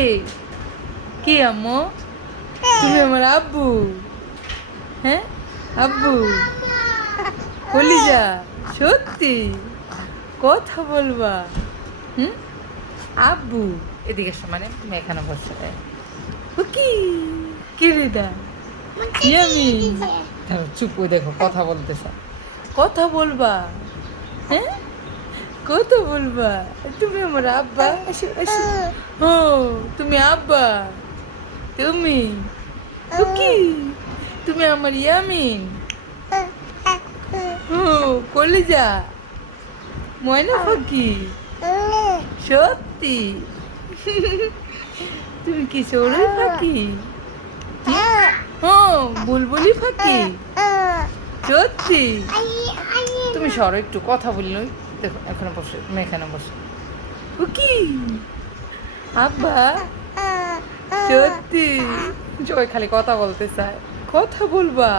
এই, কি আম্মু? তুমি আমার আব্বু? হ্যাঁ আব্বু, কলিজা, সত্যি কথা বলবা? হুম, আব্বু এদিকে এসো, মানে তুমি এখানে বসে কি কি রেদা ইয়ামি চুপ, ওই দেখো কথা বলতেছ, কথা বলবা? হ্যাঁ কথা বলবা? তুমি আমার আব্বা? এসো এসো। ও তুমি আব্বা? তুমি কি? তুমি আমার ইয়ামিন? ও কলিজা, ময়না পাখি, সত্যি? তুমি কি চড়ুই পাখি? ও বুলবুলি পাখি, সত্যি? তুমি সরো একটু, কথা বললো। দেখো এখানে বসে, তুমি এখানে বসে। ও কি আব্বা? সত্যি? সবাই খালি কথা বলতে চায়, কথা বলবা?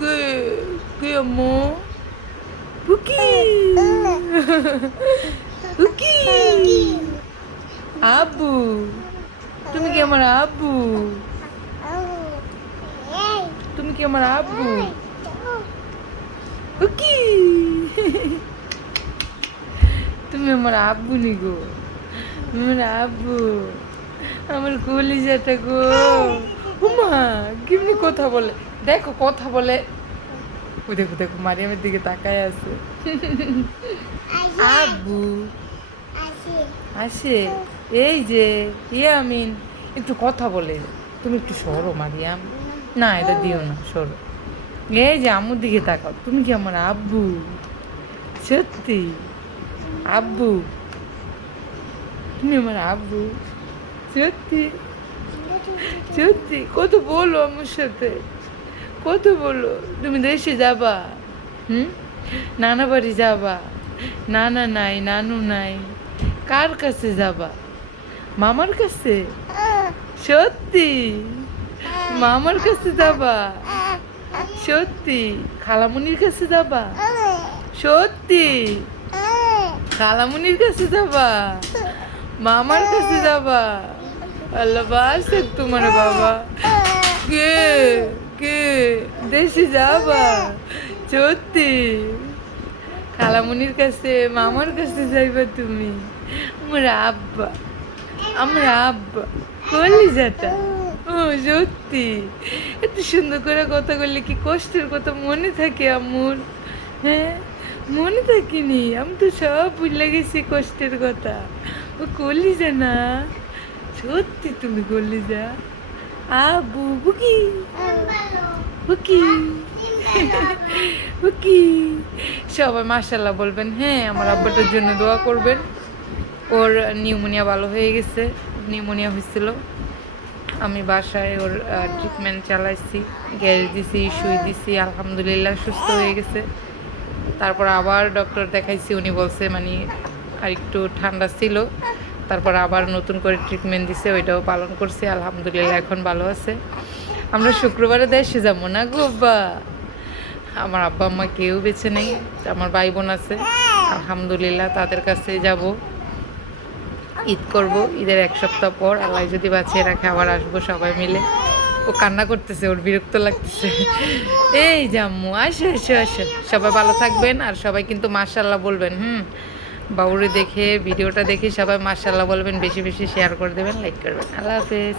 গে গে আম্মু, উকি উকি আব্বু, তুমি কি আমার আব্বু? তুমি কি আমার আব্বু? উকি তুমি আমার আব্বু নি গো, তুমি আমার আব্বু, আমার কলিজাটা গো। উমা কেমনি কথা বলে, দেখো কথা বলে। ওই দেখো দেখো মারিয়ামের দিকে তাকায় আছে। আব্বু আসে, এই যে ইয়ামিন একটু কথা বলে। তুমি একটু সরো মারিয়াম, না এটা দিও না, সরো। এই যে আম্মুর দিকে তাকাও, তুমি কি আমার আব্বু? সত্যি আব্বু? তুমি আমার আব্বু? সত্যি? সত্যি কত বলো আমার সাথে, কত বলো। তুমি দেশে যাবা? হুম, নানা বাড়ি যাবা? নানা নাই, নানু নাই, কার কাছে যাবা? মামার কাছে? সত্যি মামার কাছে যাবা? সত্যি খালামুনির কাছে যাবা? সত্যি খালামুনির কাছে যাবা? মামার কাছে যাবা? আল্লাহ বাসে তোমার বাবা। কে কে দেশে যাবা? সত্যি খালামুনির কাছে, মামার কাছে যাইবা তুমি? আমার আব্বা, আমার আব্বা কলিজাটা। ও সত্যি? এত সুন্দর করে কথা বললে কি কষ্টের কথা মনে থাকে আম্মুর? হ্যাঁ মনে থাকিনি, আমি তো সব ভুলে গেছি কষ্টের কথা। ও কলিজা না, সত্যি তুমি কলিজা। আবু বুকি বুকি বুকি। সবাই মাশাল্লাহ বলবেন, হ্যাঁ আমার আব্বাটার জন্য দোয়া করবেন। ওর নিউমোনিয়া ভালো হয়ে গেছে, নিউমোনিয়া হয়েছিল। আমি বাসায় ওর ট্রিটমেন্ট চালাইছি, গ্যাস দিছি, সুই দিছি, আলহামদুলিল্লাহ সুস্থ হয়ে গেছে। তারপর আবার ডক্টর দেখাইছি, উনি বলছে মানে আর একটু ঠান্ডা ছিল। তারপর আবার নতুন করে ট্রিটমেন্ট দিছে, ওইটাও পালন করছি, আলহামদুলিল্লাহ এখন ভালো আছে। আমরা শুক্রবারে দেশে যাবো না গো আব্বা। আমার আব্বা আম্মা কেউ বেঁচে নেই, আমার ভাই বোন আছে, আলহামদুলিল্লাহ তাদের কাছে যাব, ঈদ করব। ঈদের এক সপ্তাহ পর আল্লাহ যদি বাঁচিয়ে রাখে আবার আসবো সবাই মিলে। ও কান্না করতেছে, ওর বিরক্ত লাগতেছে। এই জাম্মু আসো আসো আসো। সবাই ভালো থাকবেন, আর সবাই কিন্তু মাশাল্লাহ বলবেন। বাবুরে দেখে, ভিডিওটা দেখে সবাই মাশাল্লাহ বলবেন, বেশি বেশি শেয়ার করে দেবেন, লাইক করবেন। আল্লাহ হাফেজ।